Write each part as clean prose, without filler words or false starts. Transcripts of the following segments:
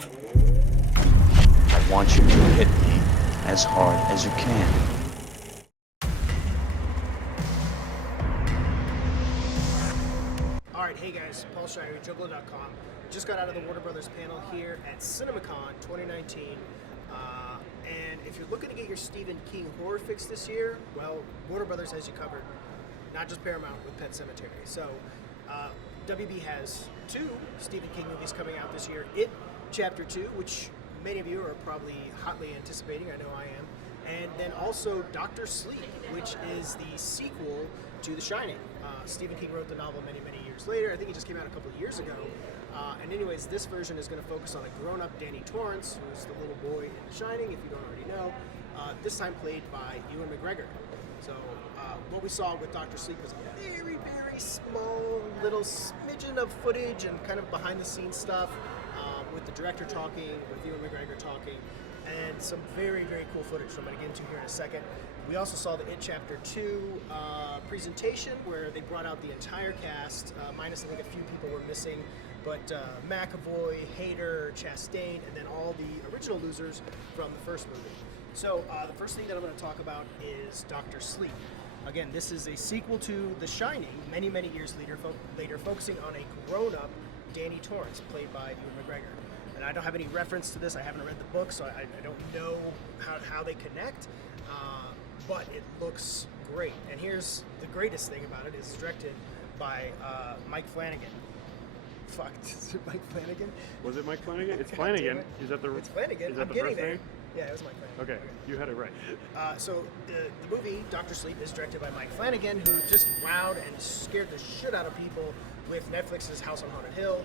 I want you to hit me as hard as you can. Alright, hey guys, Paul Shire, JoBlo.com. Just got out of the Warner Brothers panel here at CinemaCon 2019. And if you're looking to get your Stephen King horror fix this year, well, Warner Brothers has you covered. Not just Paramount with Pet Sematary. So, WB has 2 Stephen King movies coming out this year. It Chapter 2, which many of you are probably hotly anticipating. I know I am. And then also Dr. Sleep, which is the sequel to The Shining. Stephen King wrote the novel many, many years later. I think it just came out a couple of years ago. And anyways, this version is going to focus on a grown-up Danny Torrance, who's the little boy in The Shining, if you don't already know. This time played by Ewan McGregor. So what we saw with Dr. Sleep was a very, very small little smidgen of footage and kind of behind-the-scenes stuff with the director talking, with Ewan McGregor talking, and some very, very cool footage I'm going to get into here in a second. We also saw the It Chapter 2 presentation where they brought out the entire cast, minus I think a few people were missing, but McAvoy, Hader, Chastain, and then all the original losers from the first movie. So the first thing that I'm going to talk about is Dr. Sleep. Again, this is a sequel to The Shining, many, many years later focusing on a grown-up Danny Torrance, played by Ewan McGregor. And I don't have any reference to this. I haven't read the book, so I don't know how they connect. But it looks great. And here's the greatest thing about it: it's directed by Mike Flanagan. Fuck, is it Mike Flanagan? Was it Mike Flanagan? It's Flanagan. Is that the? It's Flanagan. Is that I'm the getting first there. name? Yeah, it was Mike Flanagan. Okay, you had it right. So the movie Dr. Sleep is directed by Mike Flanagan, who just wowed and scared the shit out of people with Netflix's House on Haunted Hill,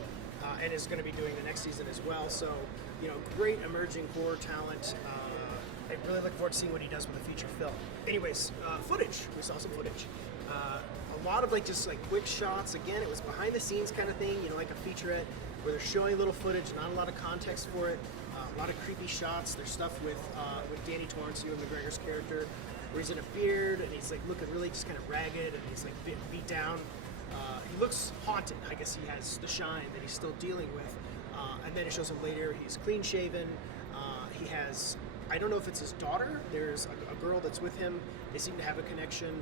and is going to be doing the next season as well. So, you know, great emerging horror talent. I really look forward to seeing what he does with a feature film. Anyways, footage. We saw some footage. A lot of just quick shots. Again, it was behind the scenes kind of thing, you know, like a featurette where they're showing little footage, not a lot of context for it. A lot of creepy shots. There's stuff with Danny Torrance, Ewan McGregor's character, where he's in a beard and he's looking really just kind of ragged and he's beat down. He looks haunted. I guess he has the shine that he's still dealing with. And then it shows him later. He's clean shaven. He has, I don't know if it's his daughter. There's a girl that's with him. They seem to have a connection.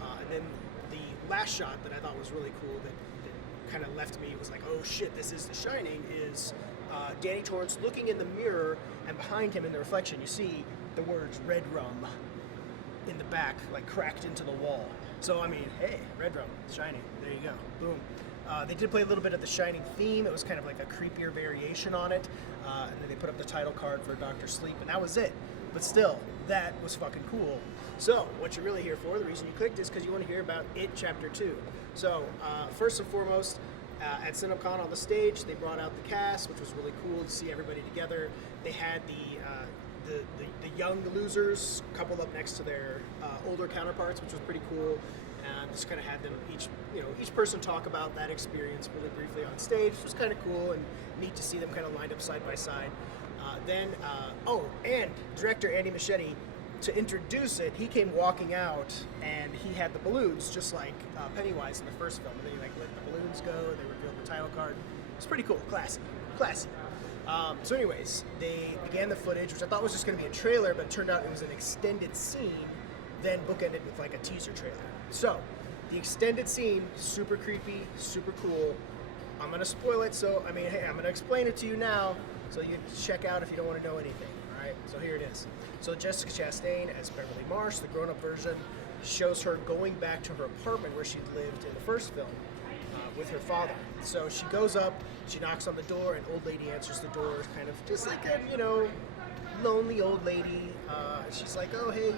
And then the last shot that I thought was really cool that kind of left me, was like, oh shit, this is The Shining, is Danny Torrance looking in the mirror, and behind him in the reflection you see the words Red Rum in the back, cracked into the wall. So I mean, hey, Red Rum, Shining, there you go, boom. They did play a little bit of the Shining theme. It was kind of like a creepier variation on it, and then they put up the title card for Dr. Sleep, and that was it. But still, that was fucking cool. So what you're really here for, the reason you clicked, is because you want to hear about It Chapter 2. So first and foremost, at CinemaCon on the stage, they brought out the cast, which was really cool to see everybody together. They had the young losers coupled up next to their older counterparts, which was pretty cool. And just kind of had them each person talk about that experience really briefly on stage, which was kind of cool and neat to see them kind of lined up side by side. And director Andy Muschietti, to introduce it, he came walking out and he had the balloons just like Pennywise in the first film. And then he let the balloons go and they revealed the title card. It's pretty cool, classy. So anyways, they began the footage, which I thought was just going to be a trailer, but it turned out it was an extended scene, then bookended with a teaser trailer. So the extended scene, super creepy, super cool. I'm going to spoil it, so I mean, hey, I'm going to explain it to you now, so you can check out if you don't want to know anything. All right, so here it is. So Jessica Chastain as Beverly Marsh, the grown-up version, shows her going back to her apartment where she lived in the first film with her father. So she goes up, she knocks on the door, an old lady answers the door, kind of just like a, lonely old lady. She's like, oh, hey,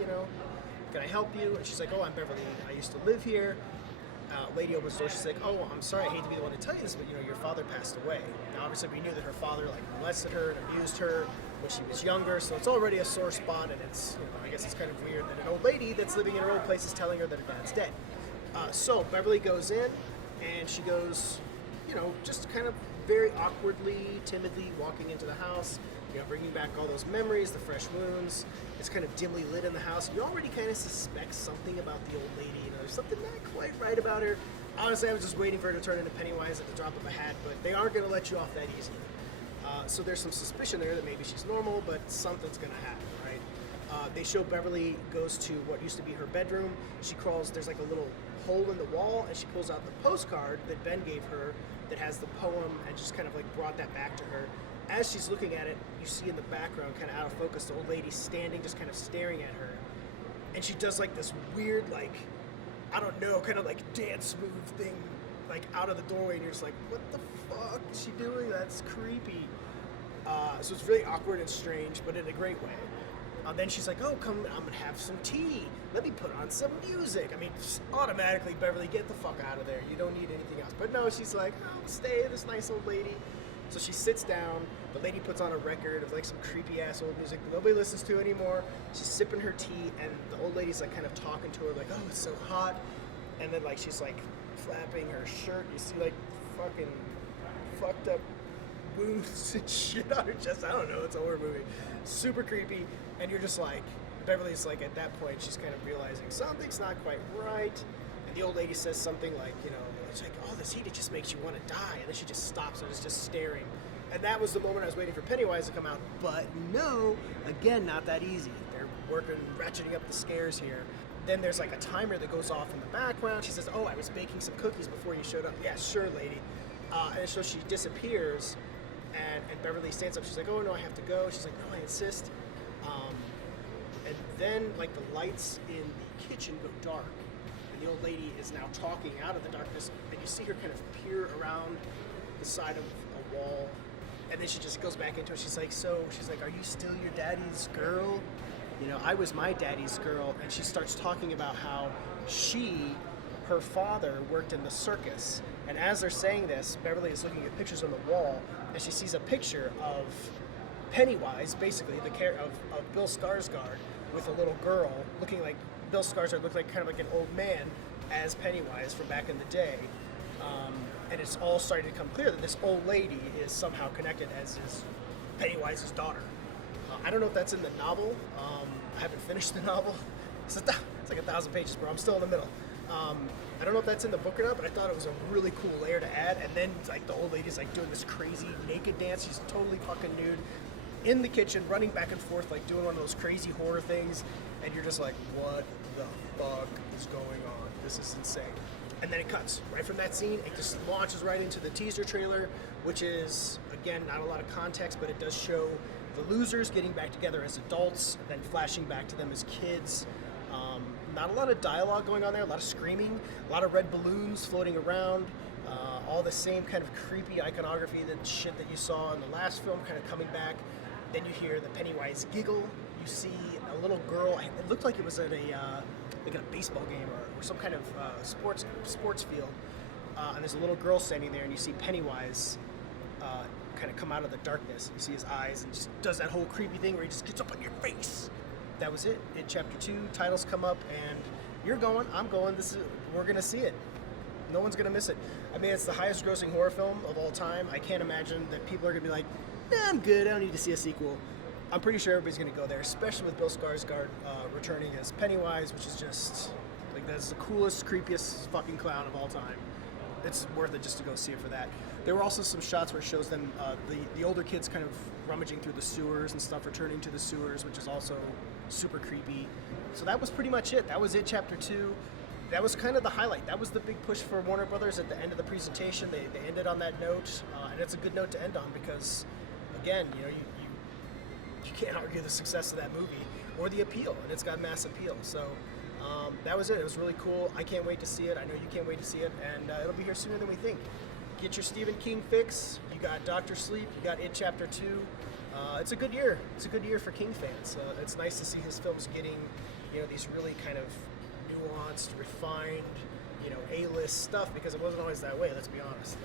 can I help you? And she's like, oh, I'm Beverly. I used to live here. Lady opens the door. She's like, oh, I'm sorry. I hate to be the one to tell you this, but your father passed away. Now, obviously, we knew that her father molested her and abused her when she was younger, so it's already a sore spot, and it's, I guess it's kind of weird that an old lady that's living in her old place is telling her that her dad's dead. So Beverly goes in, and she goes, just kind of very awkwardly, timidly walking into the house, bringing back all those memories, the fresh wounds. It's kind of dimly lit in the house. You already kind of suspect something about the old lady. There's something not quite right about her. Honestly, I was just waiting for her to turn into Pennywise at the drop of a hat, but they aren't going to let you off that easily. So there's some suspicion there that maybe she's normal, but something's gonna happen, right? They show Beverly goes to what used to be her bedroom. She crawls, there's like a little hole in the wall, and she pulls out the postcard that Ben gave her that has the poem and just kind of like brought that back to her. As she's looking at it, you see in the background, kind of out of focus, the old lady standing, just kind of staring at her. And she does like this weird, like, I don't know, kind of like dance move thing, like out of the doorway, and you're just like, what the fuck is she doing? That's creepy. So it's really awkward and strange, but in a great way. Then she's like, oh, come, I'm gonna have some tea. Let me put on some music. I mean, just automatically, Beverly, get the fuck out of there. You don't need anything else. But no, she's like, oh, stay, this nice old lady. So she sits down. The lady puts on a record of like some creepy ass old music that nobody listens to anymore. She's sipping her tea, and the old lady's like kind of talking to her, like, oh, it's so hot. And then like she's like flapping her shirt. You see like fucking fucked up wounds and shit on her chest. I don't know. It's a horror movie. Super creepy. And you're just like, Beverly's like, at that point, she's kind of realizing something's not quite right. And the old lady says something like, you know, it's like, oh, this heat, it just makes you want to die. And then she just stops and is just staring. And that was the moment I was waiting for Pennywise to come out. But no, again, not that easy. They're working, ratcheting up the scares here. Then there's like a timer that goes off in the background. She says, oh, I was baking some cookies before you showed up. Yeah, sure, lady. And so she disappears. And Beverly stands up. She's like, oh, no, I have to go. She's like, no, I insist. And then, like, the lights in the kitchen go dark. And the old lady is now talking out of the darkness. And you see her kind of peer around the side of a wall. And then she just goes back into it. She's like, are you still your daddy's girl? You know, I was my daddy's girl. And she starts talking about how her father worked in the circus. And as they're saying this, Beverly is looking at pictures on the wall, and she sees a picture of Pennywise, basically the character of Bill Skarsgard, with a little girl looking like Bill Skarsgard looked like kind of like an old man as Pennywise from back in the day. And it's all starting to come clear that this old lady is somehow connected as is Pennywise's daughter. I don't know if that's in the novel. I haven't finished the novel. It's like 1,000 pages, bro. I'm still in the middle. I don't know if that's in the book or not, but I thought it was a really cool layer to add. And then like the old lady's like doing this crazy naked dance. She's totally fucking nude in the kitchen, running back and forth, like doing one of those crazy horror things. And you're just like, what the fuck is going on? This is insane. And then it cuts right from that scene. It just launches right into the teaser trailer, which is, again, not a lot of context, but it does show the losers getting back together as adults, and then flashing back to them as kids. Not a lot of dialogue going on there, a lot of screaming, a lot of red balloons floating around, all the same kind of creepy iconography, that shit that you saw in the last film kind of coming back. Then you hear the Pennywise giggle. You see a little girl. It looked like it was at a baseball game or some kind of sports field. And there's a little girl standing there, and you see Pennywise kind of come out of the darkness. You see his eyes, and just does that whole creepy thing where he just gets up on your face. That was it. In Chapter 2, titles come up, and you're going, I'm going. We're gonna see it. No one's gonna miss it. I mean, it's the highest grossing horror film of all time. I can't imagine that people are gonna be like, nah, I'm good, I don't need to see a sequel. I'm pretty sure everybody's gonna go there, especially with Bill Skarsgård returning as Pennywise, which is just, like, that's the coolest, creepiest fucking clown of all time. It's worth it just to go see it for that. There were also some shots where it shows them, the older kids kind of rummaging through the sewers and stuff, returning to the sewers, which is also super creepy. So that was pretty much it. That was it, Chapter 2. That was kind of the highlight. That was the big push for Warner Brothers at the end of the presentation. They ended on that note, and it's a good note to end on because, again, you know, you can't argue the success of that movie or the appeal, and it's got mass appeal. So that was it. It was really cool. I can't wait to see it. I know you can't wait to see it, and it'll be here sooner than we think. Get your Stephen King fix. You got Dr. Sleep. You got It Chapter 2. It's a good year. It's a good year for King fans. It's nice to see his films getting, you know, these really kind of nuanced, refined, you know, A-list stuff, because it wasn't always that way, let's be honest.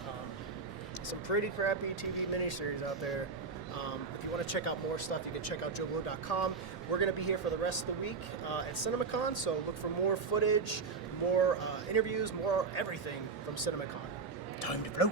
Some pretty crappy TV miniseries out there. If you want to check out more stuff, you can check out JoBlo.com. We're going to be here for the rest of the week at CinemaCon, so look for more footage, more interviews, more everything from CinemaCon. Time to float.